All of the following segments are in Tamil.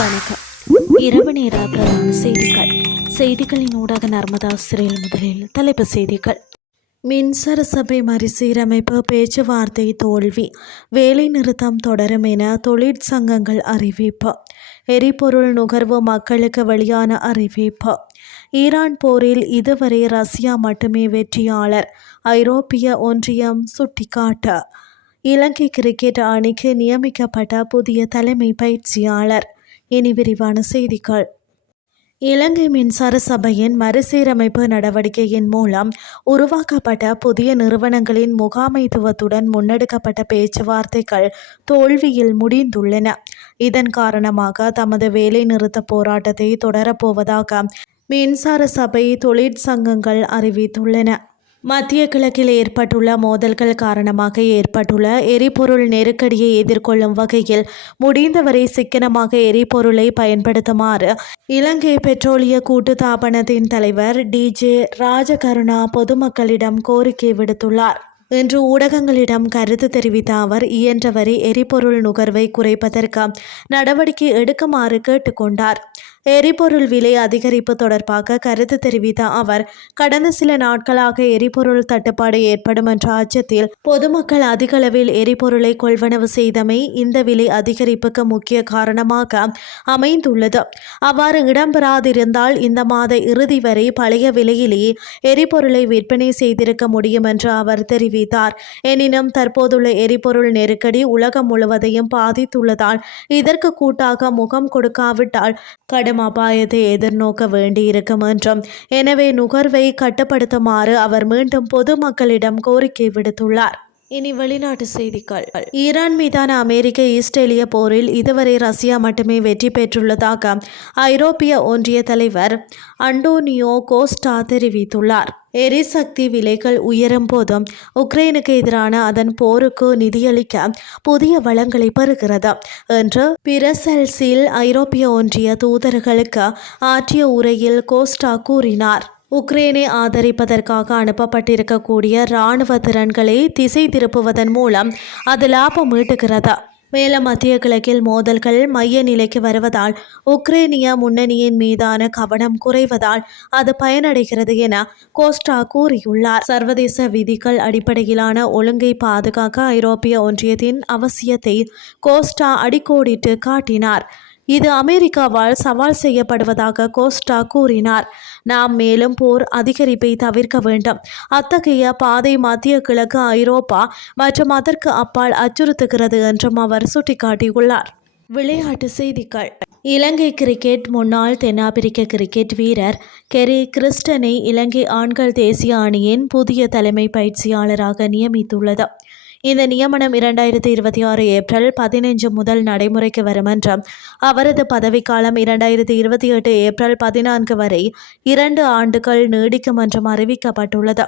வணக்கம். இரவு நேர பிரதான செய்திகளின் ஊடாக நர்மதா சிறையில் முதலில் தலைப்பு செய்திகள். மின்சார சபை மறுசீரமைப்பு பேச்சுவார்த்தை தோல்வி, வேலை நிறுத்தம் தொடரும் என தொழிற்சங்கங்கள் அறிவிப்பு. எரிபொருள் நுகர்வு மக்களுக்கு வெளியான அறிவிப்பு. ஈரான் போரில் இதுவரை ரஷ்யா மட்டுமே வெற்றியாளர், ஐரோப்பிய ஒன்றியம் சுட்டிக்காட்டு. இலங்கை கிரிக்கெட் அணிக்கு நியமிக்கப்பட்ட புதிய தலைமை பயிற்சியாளர். இனி விரிவான செய்திகள். இலங்கை மின்சார சபையின் மறுசீரமைப்பு நடவடிக்கையின் மூலம் உருவாக்கப்பட்ட புதிய நிறுவனங்களின் முகாமைத்துவத்துடன் முன்னெடுக்கப்பட்ட பேச்சுவார்த்தைகள் தோல்வியில் முடிந்துள்ளன. இதன் காரணமாக தமது வேலை நிறுத்த போராட்டத்தை தொடரப்போவதாக மின்சார சபை தொழிற்சங்கங்கள் அறிவித்துள்ளன. மத்திய கிழக்கில் ஏற்பட்டுள்ள மோதல்கள் காரணமாக ஏற்பட்டுள்ள எரிபொருள் நெருக்கடியை எதிர்கொள்ளும் வகையில் முடிந்தவரை சிக்கனமாக எரிபொருளை பயன்படுத்துமாறு இலங்கை பெட்ரோலிய கூட்டுத்தாபனத்தின் தலைவர் டிஜே ராஜகருணா பொதுமக்களிடம் கோரிக்கை விடுத்துள்ளார். இன்று ஊடகங்களிடம் கருத்து தெரிவித்த அவர், இயன்றவரை எரிபொருள் நுகர்வை குறைப்பதற்கு நடவடிக்கை எடுக்குமாறு கேட்டுக்கொண்டார். எரிபொருள் விலை அதிகரிப்பு தொடர்பாக கருத்து தெரிவித்த அவர், கடந்த சில நாட்களாக எரிபொருள் தட்டுப்பாடு ஏற்படும் என்ற அச்சத்தில் பொதுமக்கள் அதிகளவில் எரிபொருளை கொள்வனவு செய்தமை இந்த விலை அதிகரிப்புக்கு முக்கிய காரணமாக அமைந்துள்ளது. அவ்வாறு இடம்பெறாதிருந்தால் இந்த மாத இறுதி வரை பழைய விலையிலேயே எரிபொருளை விற்பனை செய்திருக்க முடியும் என்று அவர் தெரிவித்தார். எனினும் தற்போதுள்ள எரிபொருள் நெருக்கடி உலகம் முழுவதையும் பாதித்துள்ளதால் இதற்கு கூட்டாக முகம் கொடுக்காவிட்டால் கடும் அபாயத்தை எதிர்நோக்க வேண்டியிருக்கும் என்றும், எனவே நுகர்வை கட்டுப்படுத்துமாறு அவர் மீண்டும் பொதுமக்களிடம் கோரிக்கை விடுத்துள்ளார். இனி வெளிநாட்டு செய்திகள். ஈரான் மீதான அமெரிக்க இஸ்ரேலிய போரில் இதுவரை ரஷ்யா மட்டுமே வெற்றி பெற்றுள்ளதாக ஐரோப்பிய ஒன்றிய தலைவர் அண்டோனியோ கோஸ்டா தெரிவித்துள்ளார். எரிசக்தி விலைகள் உயரும் போதும் உக்ரைனுக்கு எதிரான அதன் போருக்கு நிதியளிக்க புதிய வளங்களை பெறுகிறது என்று பிரசல்ஸில் ஐரோப்பிய ஒன்றிய தூதர்களுக்கு ஆற்றிய உரையில் கோஸ்டா கூறினார். உக்ரைனை ஆதரிப்பதற்காக அனுப்பப்பட்டிருக்கக்கூடிய இராணுவ திறன்களை திசை திருப்புவதன் மூலம் அது லாபம் ஈட்டுகிறது. மேலும் மத்திய கிழக்கில் மோதல்கள் மைய நிலைக்கு வருவதால் உக்ரைனிய முன்னணியின் மீதான கவனம் குறைவதால் அது பயனடைகிறது என கோஸ்டா கூறியுள்ளார். சர்வதேச விதிகள் அடிப்படையிலான ஒழுங்கை பாதுகாக்க ஐரோப்பிய ஒன்றியத்தின் அவசியத்தை கோஸ்டா அடிக்கோடிட்டு காட்டினார். இது அமெரிக்காவால் சவால் செய்யப்படுவதாக கோஸ்டா கூறினார். நாம் மேலும் போர் அதிகரிப்பை தவிர்க்க வேண்டும். அத்தகைய பாதை மத்திய கிழக்கு, ஐரோப்பா மற்றும் அதற்கு அப்பால் அச்சுறுத்துகிறது என்றும் அவர் சுட்டிக்காட்டியுள்ளார். விளையாட்டு செய்திகள். இலங்கை கிரிக்கெட் முன்னாள் தென்னாப்பிரிக்க கிரிக்கெட் வீரர் கெரி கிறிஸ்டனை இலங்கை ஆண்கள் தேசிய அணியின் புதிய தலைமை பயிற்சியாளராக நியமித்துள்ளது. இந்த நியமனம் 2026 ஏப்ரல் 15 முதல் நடைமுறைக்கு வரும் என்றும், அவரது பதவிக்காலம் 2028 ஏப்ரல் 14 வரை 2 ஆண்டுகள் நீடிக்கும் என்றும் அறிவிக்கப்பட்டுள்ளது.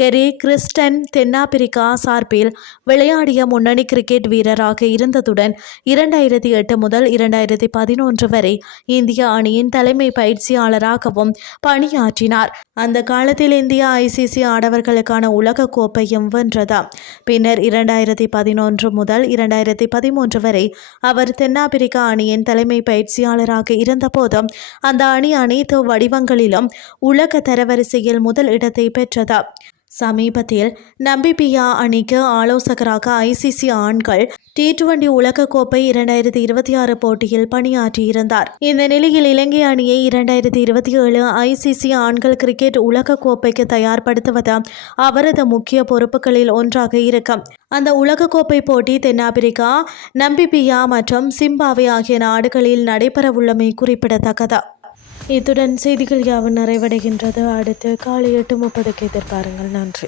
கெரி கிறிஸ்டன் தென்னாப்பிரிக்கா சார்பில் விளையாடிய முன்னணி கிரிக்கெட் வீரராக இருந்ததுடன் 2008 முதல் 2011 வரை இந்திய அணியின் தலைமை பயிற்சியாளராகவும் பணியாற்றினார். அந்த காலத்தில் இந்தியா ICC ஆடவர்களுக்கான உலக கோப்பையும் வென்றது. பின்னர் 2011 முதல் 2013 வரை அவர் தென்னாப்பிரிக்கா அணியின் தலைமை பயிற்சியாளராக இருந்தபோதும் அந்த அணி அனைத்து வடிவங்களிலும் உலக தரவரிசையில் முதல் இடத்தை பெற்றது. சமீபத்தில் நமீபியா அணிக்கு ஆலோசகராக ICC ஆண்கள் T20 உலகக்கோப்பை 2026 போட்டியில் பணியாற்றியிருந்தார். இந்த நிலையில் இலங்கை அணியை 2027 ICC ஆண்கள் கிரிக்கெட் உலகக்கோப்பைக்கு தயார்படுத்துவது அவரது முக்கிய பொறுப்புகளில் ஒன்றாக இருக்கும். அந்த உலகக்கோப்பை போட்டி தென்னாப்பிரிக்கா, நமீபியா மற்றும் சிம்பாப்வே ஆகிய நாடுகளில் நடைபெறவுள்ளமை குறிப்பிடத்தக்கது. இத்துடன் செய்திகள் யாவும் நிறைவடைகின்றது. அடுத்து காலை 8:30க்கு எதிர்பாருங்கள். நன்றி.